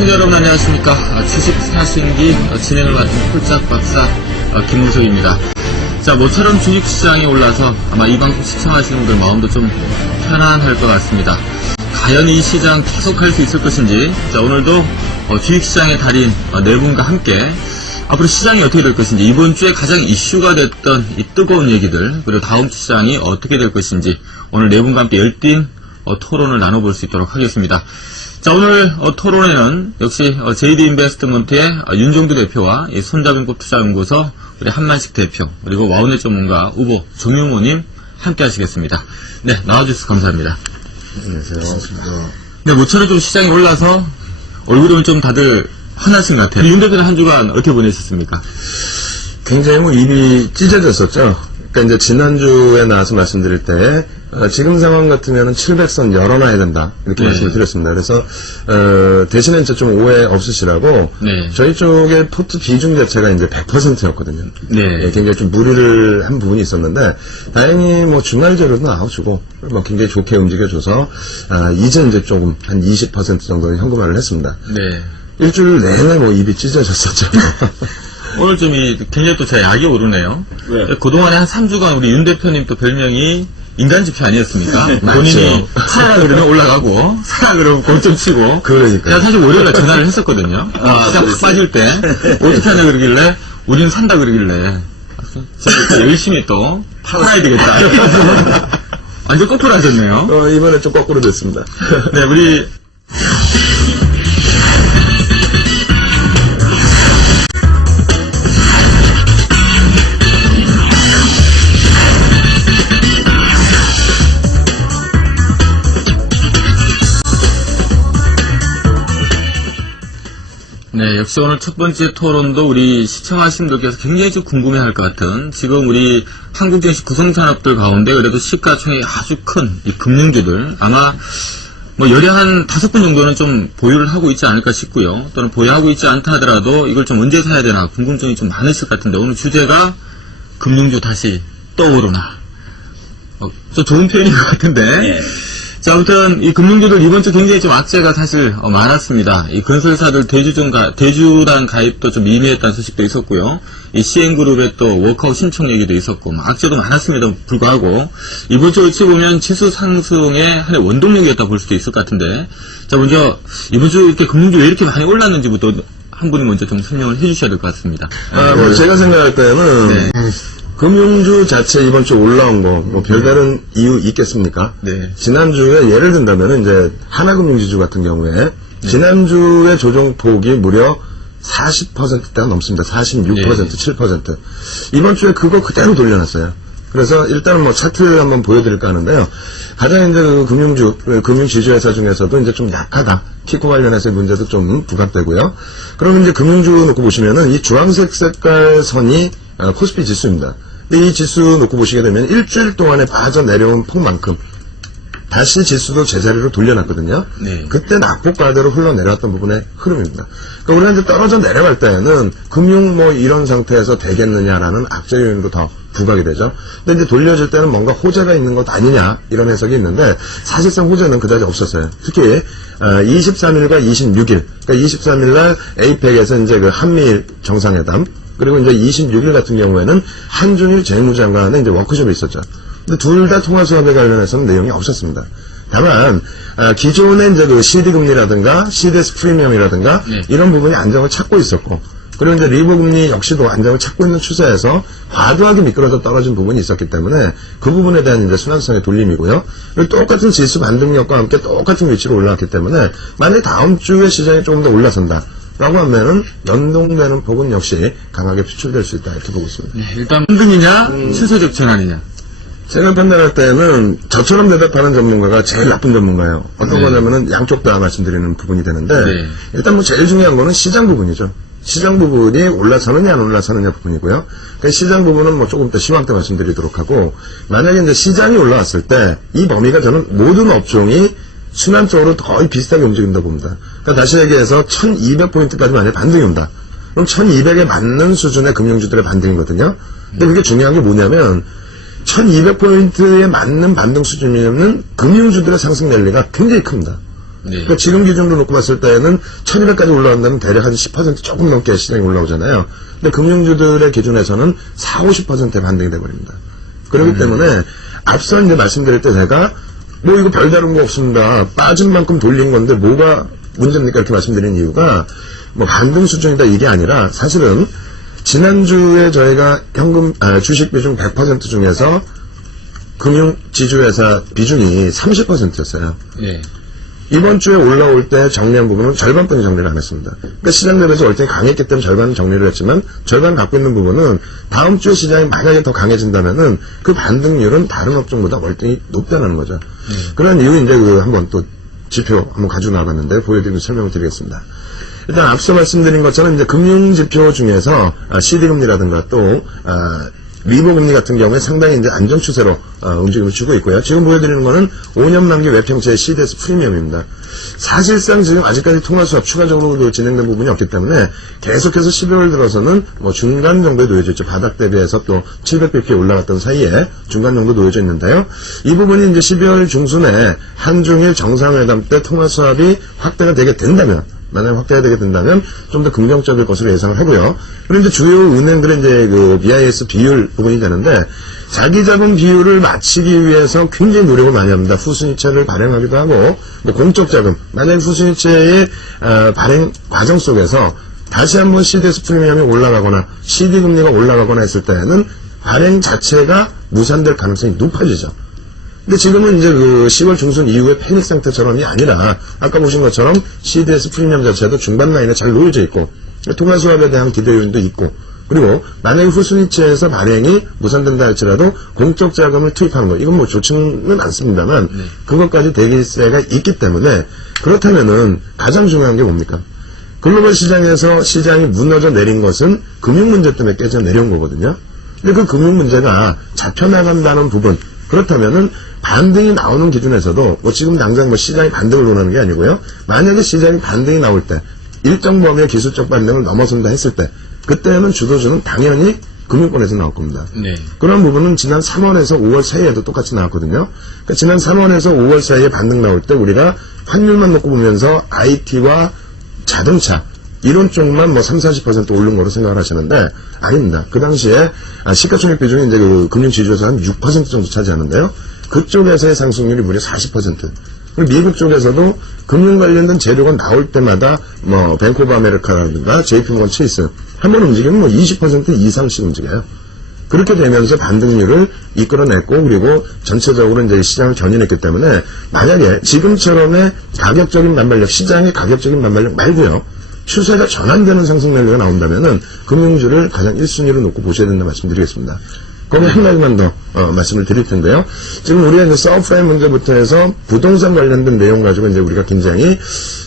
시청자 여러분 안녕하십니까. 주식 사신기 진행을 맡은 홀짝 박사 김문석입니다. 자, 모처럼 주식시장이 올라서 아마 이 방송 시청하시는 분들 마음도 좀 편안할 것 같습니다. 과연 이 시장 계속할 수 있을 것인지, 자, 오늘도 주식시장의 달인 네 분과 함께 앞으로 시장이 어떻게 될 것인지, 이번 주에 가장 이슈가 됐던 이 뜨거운 얘기들, 그리고 다음 주 시장이 어떻게 될 것인지 오늘 네 분과 함께 열띤 토론을 나눠볼 수 있도록 하겠습니다. 자, 오늘 토론에는 역시 JD 인베스트먼트의 윤종두 대표와 이 손자병법 투자연구소 우리 한만식 대표, 그리고 와우넷 전문가 우보 정용호님 함께 하시겠습니다. 네, 나와주셔서 감사합니다. 안녕하세요. 네, 모처럼 좀 시장이 올라서 얼굴은 좀 다들 화나신 것 같아요. 윤 대표는 한 주간 어떻게 보내셨습니까? 굉장히 입이 찢어졌었죠. 그러니까 이제 지난주에 나와서 말씀드릴 때 지금 상황 같으면은 700선 열어놔야 된다 이렇게 말씀을 드렸습니다. 그래서 대신에 이제 좀 오해 없으시라고 저희 쪽의 포트 비중 자체가 이제 100%였거든요. 굉장히 좀 무리를 한 부분이 있었는데 다행히 뭐 주말제로도 나와주고 뭐 굉장히 좋게 움직여줘서 이제 조금 한 20% 정도는 현금화를 했습니다. 일주일 내내 뭐 입이 찢어졌었죠. 오늘 좀 굉장히 또 제 약이 오르네요. 그동안에 한 3주간 우리 윤 대표님 또 별명이 인간지표 아니었습니까? 본인이 팔아라 그러면 올라가고, 사라 그러면 골점 치고. 그러니까. 제가 사실 월요일에 전화를 했었거든요. 시장 팍 빠질 때. 어떻게 하냐 그러길래, 우리는 산다 그러길래. 제가 열심히 또 팔아야 되겠다. 완전 거꾸로 하셨네요. 이번에 좀 거꾸로 됐습니다. 네, 우리. 네, 역시 오늘 첫 번째 토론도 우리 시청하신 분들께서 굉장히 좀 궁금해할 것 같은, 지금 우리 한국 증시 구성산업들 가운데 그래도 시가총액이 아주 큰 이 금융주들, 아마 뭐 열에 한 5분 정도는 좀 보유를 하고 있지 않을까 싶고요. 또는 보유하고 있지 않다 하더라도 이걸 좀 언제 사야 되나 궁금증이 좀 많으실 것 같은데, 오늘 주제가 금융주 다시 떠오르나. 좀 좋은 표현인 것 같은데. 자, 아무튼 이 금융주들 이번 주 굉장히 좀 악재가 사실 많았습니다. 이 건설사들 대주단 가입도 좀 미미했다는 소식도 있었고요. 이 CN그룹의 또 워크아웃 신청 얘기도 있었고, 악재도 많았음에도 불구하고 이번 주 어찌 보면 지수 상승의 하나의 원동력이었다 볼 수도 있을 것 같은데, 자, 먼저 이번 주 이렇게 금융주 왜 이렇게 많이 올랐는지부터 한 분이 먼저 좀 설명을 해주셔야 될 것 같습니다. 제가 생각할 때는 금융주 자체 이번 주 올라온 거, 뭐 별다른 이유 있겠습니까? 지난주에 예를 든다면 이제 하나금융지주 같은 경우에 지난주에 조정폭이 무려 40%대가 넘습니다. 46%, 7%. 이번 주에 그거 그대로 돌려놨어요. 그래서 일단은 뭐 차트 한번 보여드릴까 하는데요. 가장 이제 그 금융지주회사 중에서도 이제 좀 약하다. 피코 관련해서의 문제도 좀 부각되고요. 그러면 이제 금융주 놓고 보시면은 이 주황색 색깔 선이 코스피 지수입니다. 근데 이 지수 놓고 보시게 되면 일주일 동안에 빠져내려온 폭만큼 다시 지수도 제자리로 돌려놨거든요. 그때 낙폭과대로 흘러내려왔던 부분의 흐름입니다. 그러니까 우리가 이제 떨어져 내려갈 때는 금융 뭐 이런 상태에서 되겠느냐라는 악재 요인도 더 부각이 되죠. 근데 이제 돌려질 때는 뭔가 호재가 있는 것 아니냐 이런 해석이 있는데 사실상 호재는 그다지 없었어요. 특히 23일과 26일, 그러니까 23일날 에이펙에서 이제 그 한미일 정상회담, 그리고 이제 26일 같은 경우에는 한준일 재무장관의 이제 워크숍이 있었죠. 근데 둘 다 통화 수합에 관련해서는 내용이 없었습니다. 다만 기존의 이제 그 CD 금리라든가 CDS 프리미엄이라든가 이런 부분이 안정을 찾고 있었고, 그리고 이제 리버 금리 역시도 안정을 찾고 있는 추세에서 과도하게 미끄러져 떨어진 부분이 있었기 때문에 그 부분에 대한 이제 순환성의 돌림이고요. 그리고 똑같은 지수 반등력과 함께 똑같은 위치로 올라왔기 때문에 만약에 다음 주에 시장이 조금 더 올라선다 라고 하면은 연동되는 폭은 역시 강하게 추출될 수 있다 이렇게 보고 있습니다. 일단 반등이냐 추세적 전환이냐. 제가 판단할 때는 저처럼 대답하는 전문가가 제일 나쁜 전문가예요. 어떤 거냐면은 양쪽 다 말씀드리는 부분이 되는데 일단 뭐 제일 중요한 거는 시장 부분이죠. 시장 부분이 올라서느냐 안 올라서느냐 부분이고요. 그러니까 시장 부분은 뭐 조금 더 시황 때 말씀드리도록 하고, 만약에 이제 시장이 올라왔을 때 이 범위가 저는 모든 업종이 순환적으로 거의 비슷하게 움직인다고 봅니다. 그러니까 다시 얘기해서 1200포인트까지 만약에 반등이 온다. 그럼 1200에 맞는 수준의 금융주들의 반등이거든요. 근데 그게 중요한 게 뭐냐면 1200포인트에 맞는 반등 수준이면 금융주들의 상승 랠리가 굉장히 큽니다. 그러니까 지금 기준으로 놓고 봤을 때는 1200까지 올라간다면 대략 한 10% 조금 넘게 시장이 올라오잖아요. 근데 금융주들의 기준에서는 40~50%의 반등이 돼버립니다. 그렇기 때문에 앞서 이제 말씀드릴 때 제가 뭐 이거 별다른 거 없습니다. 빠진 만큼 돌린 건데 뭐가 문제입니까? 이렇게 말씀드린 이유가 뭐 반등 수준이다 이게 아니라 사실은 지난주에 저희가 주식 비중 100% 중에서 금융지주회사 비중이 30%였어요. 예. 이번 주에 올라올 때 정리한 부분은 절반뿐이 정리를 안 했습니다. 그러니까 시장 대비해서 월등히 강했기 때문에 절반은 정리를 했지만 절반 갖고 있는 부분은 다음 주에 시장이 만약에 더 강해진다면은 그 반등률은 다른 업종보다 월등히 높다는 거죠. 그런 이유 이제 한번 또 지표 한번 가지고 나왔는데 보여드리고 설명을 드리겠습니다. 일단 앞서 말씀드린 것처럼 이제 금융지표 중에서 CD금리라든가 또 리보금리 같은 경우에 상당히 이제 안정 추세로 움직임을 주고 있고요. 지금 보여드리는 거는 5년 만기 외평채의 CDS 프리미엄입니다. 사실상 지금 아직까지 통화수합 추가적으로 진행된 부분이 없기 때문에 계속해서 12월 들어서는 뭐 중간 정도에 놓여져 있죠. 바닥 대비해서 또 700bp 올라갔던 사이에 중간 정도 놓여져 있는데요. 이 부분이 이제 12월 중순에 한중일 정상회담 때 통화수합이 확대가 되게 된다면 만약 확대가 되게 된다면 좀 더 긍정적일 것으로 예상을 하고요. 그리고 이제 주요 은행들의 이제 그 BIS 비율 부분이 되는데 자기 자본 비율을 맞추기 위해서 굉장히 노력을 많이 합니다. 후순위채를 발행하기도 하고 뭐 공적 자금 만약 후순위채의 발행 과정 속에서 다시 한번 CDS 프리미엄이 올라가거나 CD 금리가 올라가거나 했을 때는 발행 자체가 무산될 가능성이 높아지죠. 근데 지금은 이제 그 10월 중순 이후의 패닉 상태처럼이 아니라 아까 보신 것처럼 CDS 프리미엄 자체도 중반 라인에 잘 놓여져 있고 통화 수합에 대한 기대 요인도 있고 그리고 만약에 후순위채에서 발행이 무산된다 할지라도 공적 자금을 투입하는 거 이건 뭐 좋지는 않습니다만 그것까지 대기세가 있기 때문에 그렇다면은 가장 중요한 게 뭡니까? 글로벌 시장에서 시장이 무너져 내린 것은 금융 문제 때문에 깨져 내려온 거거든요. 근데 그 금융 문제가 잡혀나간다는 부분 그렇다면은 반등이 나오는 기준에서도 뭐 지금 당장 뭐 시장이 반등을 논하는 게 아니고요. 만약에 시장이 반등이 나올 때 일정 범위의 기술적 반등을 넘어선다 했을 때 그때는 주도주는 당연히 금융권에서 나올 겁니다. 네. 그런 부분은 지난 3월에서 5월 사이에도 똑같이 나왔거든요. 그러니까 지난 3월에서 5월 사이에 반등 나올 때 우리가 환율만 놓고 보면서 IT와 자동차 이런 쪽만 뭐 30~40% 오른 거로 생각을 하시는데 아닙니다. 그 당시에 시가총액 비중이 이제 그 금융지주에서 한 6% 정도 차지하는데요. 그쪽에서의 상승률이 무려 40%. 그리고 미국 쪽에서도 금융 관련된 재료가 나올 때마다 뭐 뱅크 오브 아메리카라든가 JP모건 체이스 한 번 움직이면 뭐 20% 이상씩 움직여요. 그렇게 되면서 반등률을 이끌어냈고 그리고 전체적으로 이제 시장을 견인했기 때문에 만약에 지금처럼의 가격적인 반발력, 시장의 가격적인 반발력 말고요. 추세가 전환되는 상승 랠리가 나온다면은 금융주를 가장 1순위로 놓고 보셔야 된다 말씀드리겠습니다. 거기 한 가지만 더 말씀을 드릴 텐데요. 지금 우리가 이제 서브프라임 문제부터 해서 부동산 관련된 내용 가지고 이제 우리가 굉장히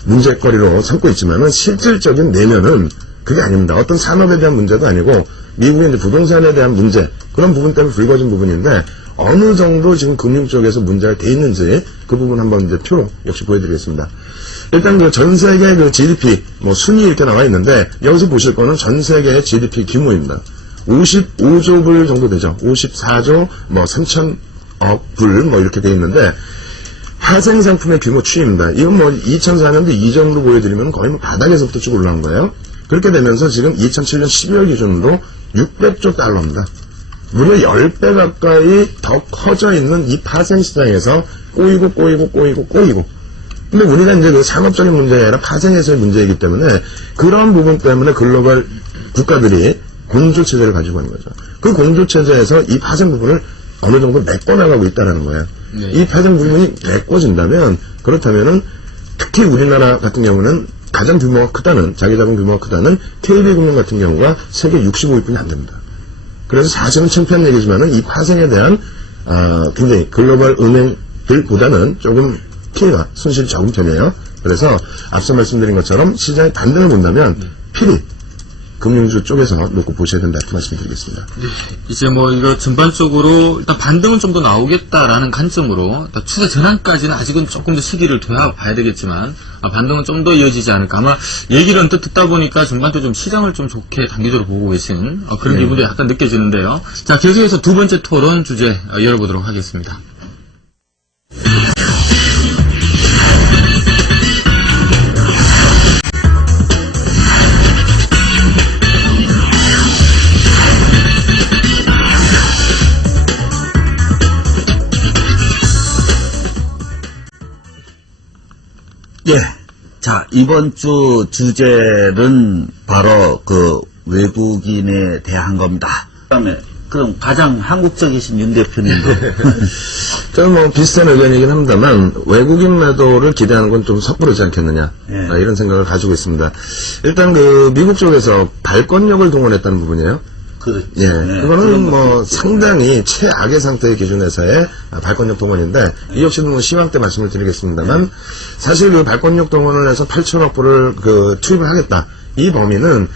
문제거리로 삼고 있지만은 실질적인 내면은 그게 아닙니다. 어떤 산업에 대한 문제도 아니고 미국의 이제 부동산에 대한 문제 그런 부분 때문에 불거진 부분인데 어느 정도 지금 금융 쪽에서 문제가 돼 있는지 그 부분 한번 이제 표로 역시 보여드리겠습니다. 일단 그 전 세계 그 GDP 뭐 순위 이렇게 나와 있는데 여기서 보실 거는 전 세계의 GDP 규모입니다. 55조 불 정도 되죠. 54조 뭐 3천억 불 뭐 이렇게 돼 있는데 파생 상품의 규모 추이입니다. 이건 뭐 2004년도 이전으로 보여드리면 거의 뭐 바닥에서부터 쭉 올라온 거예요. 그렇게 되면서 지금 2007년 12월 기준으로 600조 달러입니다. 무려 10배 가까이 더 커져 있는 이 파생 시장에서 꼬이고 근데 우리가 이제 그 산업적인 문제가 아니라 파생에서의 문제이기 때문에 그런 부분 때문에 글로벌 국가들이 공조체제를 가지고 있는 거죠. 그 공조체제에서 이 파생 부분을 어느 정도 메꿔나가고 있다는 거예요. 네. 이 파생 부분이 메꿔진다면 그렇다면은 특히 우리나라 같은 경우는 가장 규모가 크다는 자기자본 규모가 크다는 KB금융 같은 경우가 세계 65위뿐이 안 됩니다. 그래서 사실은 창피한 얘기지만은 이 파생에 대한 굉장히 글로벌 은행들보다는 조금 피해가 손실이 적은 편이에요. 그래서 앞서 말씀드린 것처럼 시장의 반등을 본다면 필히 금융주 쪽에서 놓고 보셔야 된다 이렇게 말씀드리겠습니다. 네, 이제 뭐 이거 전반적으로 일단 반등은 좀 더 나오겠다라는 관점으로 추세 전환까지는 아직은 조금 더 시기를 둬야 봐야 되겠지만 반등은 좀 더 이어지지 않을까. 아마 얘기를 언뜻 듣다 보니까 전반적으로 좀 시장을 좀 좋게 단기적으로 보고 계신 그런 기분도 약간 느껴지는데요. 자, 계속해서 두 번째 토론 주제 열어보도록 하겠습니다. 이번 주 주제는 바로 그 외국인에 대한 겁니다. 그다음에 그럼 가장 한국적이신 윤 대표님도 저는 뭐 비슷한 의견이긴 합니다만 외국인 매도를 기대하는 건 좀 섣부르지 않겠느냐 이런 생각을 가지고 있습니다. 일단 그 미국 쪽에서 발권력을 동원했다는 부분이에요. 그렇죠. 예, 그거는 뭐 상당히 최악의 상태의 기준에서의 발권력 동원인데 이 역시도 뭐 시황 때 말씀을 드리겠습니다만 사실 그 발권력 동원을 해서 8천억 불을 그 투입을 하겠다. 이 범위는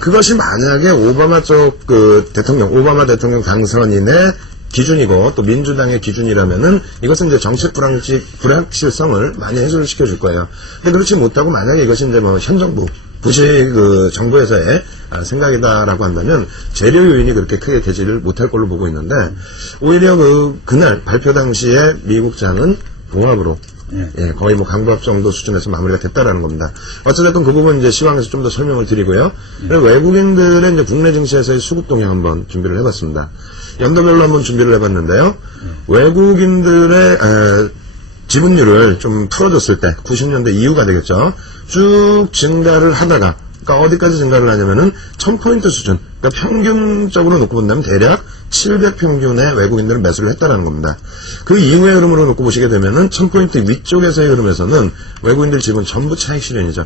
그것이 만약에 오바마 쪽 그 대통령, 오바마 대통령 당선인의 기준이고 또 민주당의 기준이라면은 이것은 이제 정책 불확실성을 많이 해소를 시켜줄 거예요. 근데 그렇지 못하고 만약에 이것이 이제 뭐 현 정부 부시 그 정부에서의 생각이다라고 한다면 재료 요인이 그렇게 크게 되지를 못할 걸로 보고 있는데 오히려 그날 발표 당시에 미국장은 봉합으로 거의 뭐 강보합 정도 수준에서 마무리가 됐다라는 겁니다. 어쨌든 그 부분 이제 시황에서 좀 더 설명을 드리고요. 그리고 외국인들의 이제 국내 증시에서의 수급 동향 한번 준비를 해봤습니다. 연도별로 한번 준비를 해봤는데요. 외국인들의 지분율을 좀 풀어줬을 때 90년대 이후가 되겠죠. 쭉 증가를 하다가 그러니까 어디까지 증가를 하냐면은 1000포인트 수준 그러니까 평균적으로 놓고 본다면 대략 700평균의 외국인들은 매수를 했다라는 겁니다. 그 이후의 흐름으로 놓고 보시게 되면은 1000포인트 위쪽에서의 흐름에서는 외국인들 지분 전부 차익 실현이죠.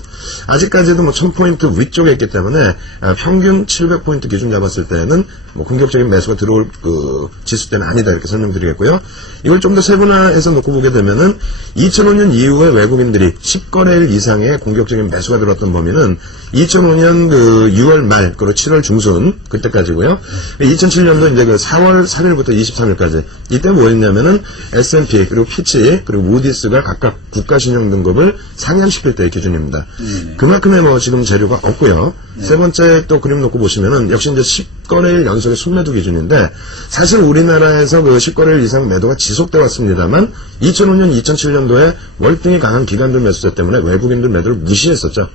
아직까지도 뭐 1000포인트 위쪽에 있기 때문에 평균 700포인트 기준 잡았을 때는 뭐 공격적인 매수가 들어올 그 지수 때는 아니다 이렇게 설명드리겠고요. 이걸 좀 더 세분화해서 놓고 보게 되면은 2005년 이후에 외국인들이 10거래일 이상의 공격적인 매수가 들어왔던 범위는 2005년 그 6월 말 그리고 7월 중순 그때까지고요. 2007년도 이제 그 4월 3일부터 23일까지 이때 뭐였냐면은 S&P 그리고 피치 그리고 무디스가 각각 국가신용 등급을 상향시킬 때의 기준입니다. 그만큼의 뭐 지금 재료가 없고요. 세 번째 또 그림 놓고 보시면은 역시 이제 10거래일 연속의 순매도 기준인데 사실 우리나라에서 그 10거래일 이상 매도가 지속돼 왔습니다만 2005년 2007년도에 월등히 강한 기관들 매수자 때문에 외국인들 매도를 무시했었죠.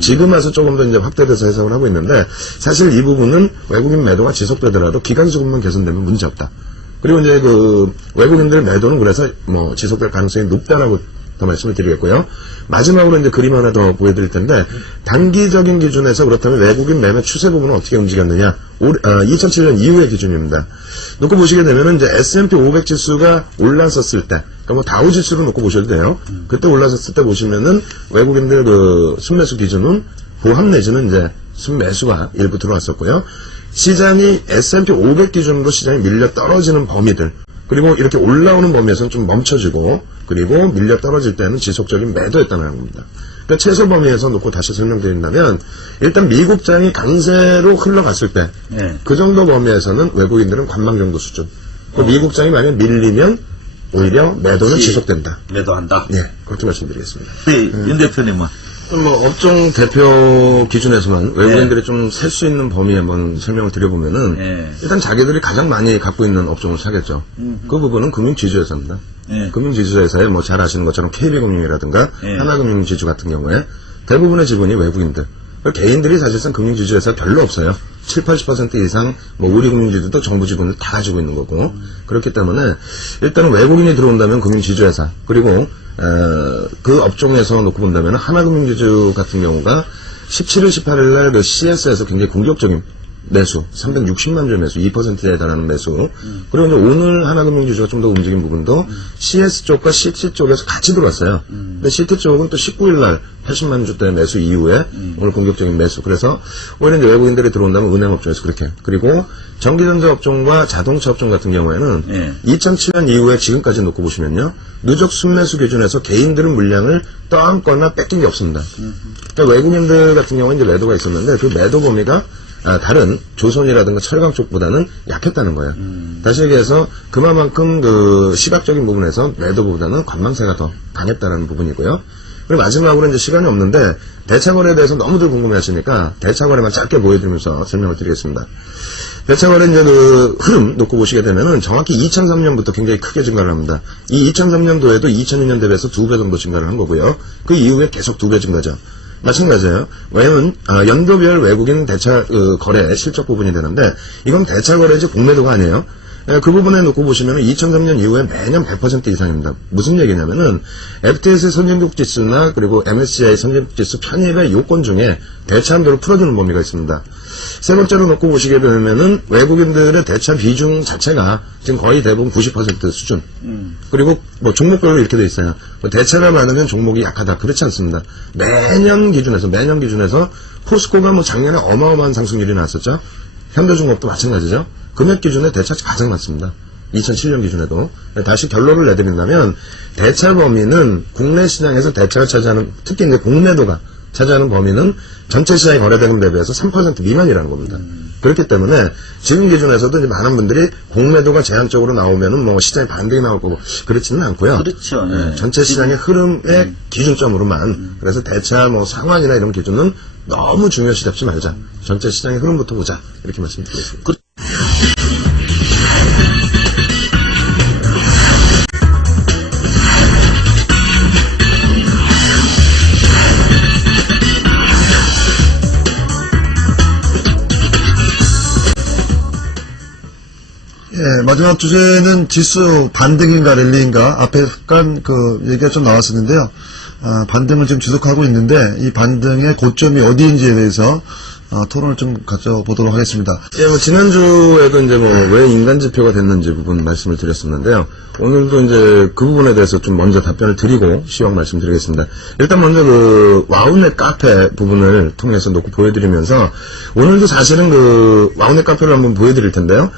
지금 와서 조금 더 이제 확대돼서 해석을 하고 있는데 사실 이 부분은 외국인 매도가 지속되더라도 기간 수급만 개선되면 문제 없다. 그리고 이제 그 외국인들 매도는 그래서 뭐 지속될 가능성이 높다라고 더 말씀을 드리겠고요. 마지막으로 이제 그림 하나 더 보여드릴 텐데 단기적인 기준에서 그렇다면 외국인 매매 추세 부분은 어떻게 움직였느냐? 2007년 이후의 기준입니다. 놓고 보시게 되면은 이제 S&P 500 지수가 올랐었을 때, 그러니까 뭐 다우 지수로 놓고 보셔도 돼요. 그때 올랐었을 때 보시면은 외국인들 그 순매수 기준은 보합 내지는 이제 순매수가 일부 들어왔었고요. 시장이 S&P 500 기준으로 시장이 밀려 떨어지는 범위들, 그리고 이렇게 올라오는 범위에서는 좀 멈춰지고 그리고 밀려 떨어질 때는 지속적인 매도였다는 겁니다. 그러니까 최소 범위에서 놓고 다시 설명드린다면 일단 미국장이 강세로 흘러갔을 때 그 정도 범위에서는 외국인들은 관망 정도 수준. 미국장이 만약 밀리면 오히려 매도는 지속된다. 매도한다. 예, 그렇게 말씀드리겠습니다. 윤 대표님은 뭐 업종 대표 기준에서만 외국인들이 좀 셀 수 있는 범위 한번 설명을 드려보면은 일단 자기들이 가장 많이 갖고 있는 업종을 사겠죠. 그 부분은 금융지주회사입니다. 금융지주회사에 뭐 잘 아시는 것처럼 KB금융이라든가 하나금융지주 같은 경우에 대부분의 지분이 외국인들. 개인들이 사실상 금융지주회사 별로 없어요. 7, 80% 이상 뭐 우리금융지주도 정부 지분을 다 가지고 있는 거고 그렇기 때문에 일단은 외국인이 들어온다면 금융지주회사 그리고 그 업종에서 놓고 본다면 하나금융지주 같은 경우가 17일, 18일 날 그 CS에서 굉장히 공격적인 매수, 360만 주 매수, 2%에 달하는 매수. 그리고 이제 오늘 하나금융지주가 좀 더 움직인 부분도 CS 쪽과 CT 쪽에서 같이 들어왔어요. 근데 CT 쪽은 또 19일 날 80만 주대 매수 이후에 오늘 공격적인 매수. 그래서 오히려 이제 외국인들이 들어온다면 은행 업종에서 그렇게. 그리고 전기전자 업종과 자동차 업종 같은 경우에는 2007년 이후에 지금까지 놓고 보시면요. 누적 순매수 기준에서 개인들은 물량을 떠안거나 뺏긴 게 없습니다. 그러니까 외국인들 같은 경우는 이제 매도가 있었는데 그 매도 범위가 다른 조선이라든가 철강 쪽보다는 약했다는 거예요. 다시 얘기해서 그만큼 그 시각적인 부분에서 매도보다는 관망세가 더 강했다는 부분이고요. 그리고 마지막으로 이제 시간이 없는데 대차거래에 대해서 너무들 궁금해하시니까 대차거래만 짧게 보여드리면서 설명을 드리겠습니다. 대차거래 이제 그 흐름 놓고 보시게 되면은 정확히 2003년부터 굉장히 크게 증가를 합니다. 이 2003년도에도 2002년 대비해서 2배 정도 증가를 한 거고요. 그 이후에 계속 2배 증가죠. 마찬가지예요. 왜냐면 연도별 외국인 대차 거래 실적 부분이 되는데 이건 대차 거래지 공매도가 아니에요. 그 부분에 놓고 보시면 2003년 이후에 매년 100% 이상입니다. 무슨 얘기냐면은 FTS의 선진국 지수나 그리고 MSCI 선진국 지수 편입의 요건 중에 대차함도를 풀어주는 범위가 있습니다. 세 번째로 놓고 보시게 되면은 외국인들의 대차 비중 자체가 지금 거의 대부분 90% 수준. 그리고 뭐 종목별로 이렇게 돼 있어요. 뭐 대차가 많으면 종목이 약하다. 그렇지 않습니다. 매년 기준에서 포스코가 뭐 작년에 어마어마한 상승률이 나왔었죠. 현대중공업도 마찬가지죠. 금액 기준에 대차가 가장 많습니다. 2007년 기준에도. 다시 결론을 내드린다면 대차 범위는 국내 시장에서 대차가 차지하는, 특히 이제 공매도가 차지하는 범위는 전체 시장의 거래대금 대비해서 3% 미만이라는 겁니다. 그렇기 때문에 지금 기준에서도 이제 많은 분들이 공매도가 제한적으로 나오면은 뭐 시장에 반등이 나올 거고 그렇지는 않고요. 그렇죠. 네. 전체 시장의 흐름의 기준점으로만. 그래서 대차 뭐 상환이나 이런 기준은 너무 중요시 잡지 말자. 전체 시장의 흐름부터 보자. 이렇게 말씀드리겠습니다. 예, 마지막 주제는 지수 반등인가 랠리인가 앞에 잠깐 그 얘기가 좀 나왔었는데요. 반등을 지금 지속하고 있는데 이 반등의 고점이 어디인지에 대해서 토론을 좀 가져보도록 하겠습니다. 예, 뭐 지난주에도 이제 뭐 왜 인간 지표가 됐는지 부분 말씀을 드렸었는데요. 오늘도 이제 그 부분에 대해서 좀 먼저 답변을 드리고 시황 말씀드리겠습니다. 일단 먼저 그 와우넷 카페 부분을 통해서 놓고 보여드리면서 오늘도 사실은 그 와우넷 카페를 한번 보여드릴 텐데요.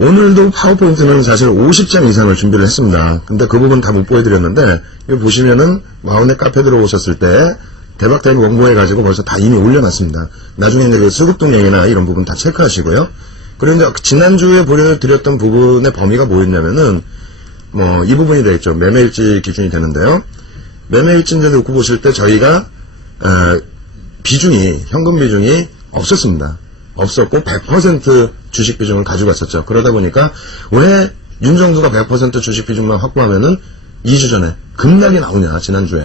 오늘도 파워포인트는 사실 50장 이상을 준비를 했습니다. 근데 그 부분 다 못 보여드렸는데, 이거 보시면은, 와우넷 카페 들어오셨을 때, 대박타임 원고해가지고 벌써 다 이미 올려놨습니다. 나중에 이제 그 수급동력이나 이런 부분 다 체크하시고요. 그리고 이제 지난주에 보여드렸던 부분의 범위가 뭐였냐면은, 뭐, 이 부분이 되겠죠. 매매일지 기준이 되는데요. 매매일지인데 놓고 보실 때 저희가, 현금 비중이 없었습니다. 없었고 100% 주식 비중을 가지고 갔었죠. 그러다 보니까 왜 윤정수가 100% 주식 비중만 확보하면은 2주 전에 급락이 나오냐 지난주에.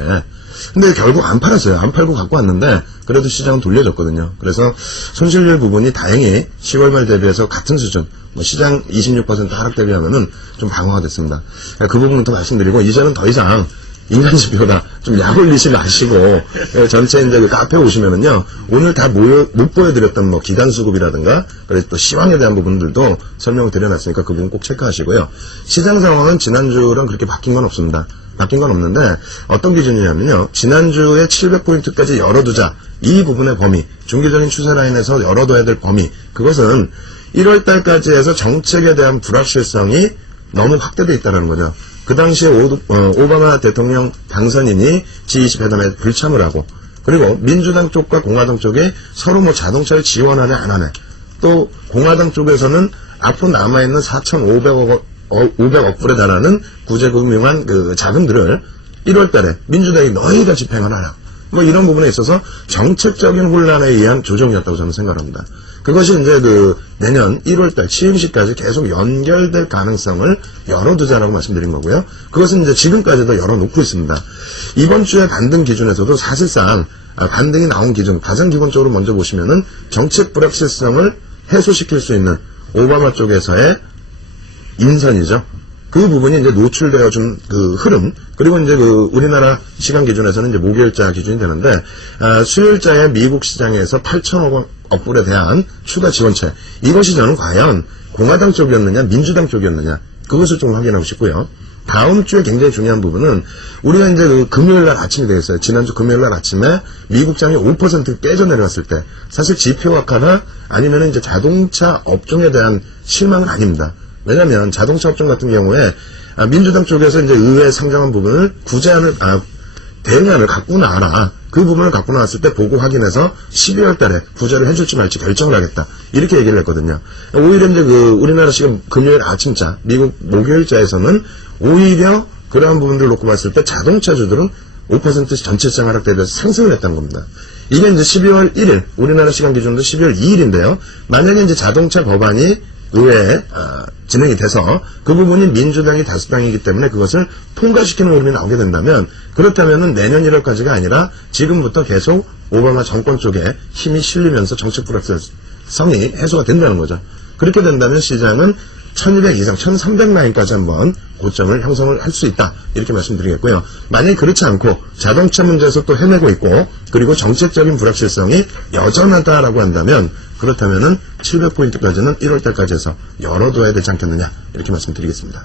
근데 결국 안 팔았어요. 안 팔고 갖고 왔는데 그래도 시장은 돌려졌거든요. 그래서 손실률 부분이 다행히 10월 말 대비해서 같은 수준, 뭐 시장 26% 하락 대비하면은 좀 방어가 됐습니다. 그 부분은 더 말씀드리고 이제는 더 이상 인간 지표다 좀 약 올리지 마시고 전체 이제 그 카페 오시면은요 오늘 다 못 보여드렸던 뭐 기간 수급이라든가 그래서 또 시황에 대한 부분들도 설명을 드려놨으니까 그 부분 꼭 체크하시고요. 시장 상황은 지난주랑 그렇게 바뀐 건 없습니다. 바뀐 건 없는데 어떤 기준이냐면요 지난주에 700포인트까지 열어두자 이 부분의 범위 중기적인 추세 라인에서 열어둬야 될 범위 그것은 1월달까지 해서 정책에 대한 불확실성이 너무 확대되어 있다는 거죠. 그 당시에 오바마 대통령 당선인이 G20 회담에 불참을 하고 그리고 민주당 쪽과 공화당 쪽이 서로 뭐 자동차를 지원하네 안 하네 또 공화당 쪽에서는 앞으로 남아있는 4,500억 불에 달하는 구제금융한 그 자금들을 1월달에 민주당이 너희가 집행을 하라 뭐 이런 부분에 있어서 정책적인 혼란에 의한 조정이었다고 저는 생각합니다. 그것이 이제 그 내년 1월달 취임식까지 계속 연결될 가능성을 열어두자라고 말씀드린 거고요. 그것은 이제 지금까지도 열어놓고 있습니다. 이번 주에 반등 기준에서도 사실상 반등이 나온 기준 가장 기본적으로 먼저 보시면은 정책 불확실성을 해소시킬 수 있는 오바마 쪽에서의 인선이죠. 그 부분이 이제 노출되어 준 그 흐름, 그리고 이제 그 우리나라 시간 기준에서는 이제 목요일자 기준이 되는데, 수요일자의 미국 시장에서 8,000억 불에 대한 추가 지원책. 이것이 저는 과연 공화당 쪽이었느냐, 민주당 쪽이었느냐, 그것을 좀 확인하고 싶고요. 다음 주에 굉장히 중요한 부분은 우리가 이제 그 금요일 날 아침이 되겠어요. 지난주 금요일 날 아침에 미국장이 5% 깨져 내려갔을 때 사실 지표 악화나 아니면 이제 자동차 업종에 대한 실망은 아닙니다. 왜냐면 자동차 업종 같은 경우에 민주당 쪽에서 이제 의회에 상정한 부분을 대응안을 갖고 나와라. 그 부분을 갖고 나왔을 때 보고 확인해서 12월 달에 구제를 해줄지 말지 결정을 하겠다. 이렇게 얘기를 했거든요. 오히려 이제 그 우리나라 시간 금요일 아침자, 미국 목요일자에서는 오히려 그러한 부분들을 놓고 봤을 때 자동차주들은 5% 전체 시장 하락 대비해서 상승을 했다는 겁니다. 이게 이제 12월 1일, 우리나라 시간 기준으로 12월 2일인데요. 만약에 이제 자동차 법안이 의회에 진행이 돼서 그 부분이 민주당이 다수당이기 때문에 그것을 통과시키는 흐름이 나오게 된다면 그렇다면은 내년 1월까지가 아니라 지금부터 계속 오바마 정권 쪽에 힘이 실리면서 정책 불확실성이 해소가 된다는 거죠. 그렇게 된다면 시장은 1200 이상, 1300라인까지 한번 고점을 형성을 할 수 있다. 이렇게 말씀드리겠고요. 만약에 그렇지 않고 자동차 문제에서 또 헤매고 있고 그리고 정책적인 불확실성이 여전하다라고 한다면 그렇다면은 700포인트까지는 1월달까지 해서 열어둬야 되지 않겠느냐 이렇게 말씀드리겠습니다.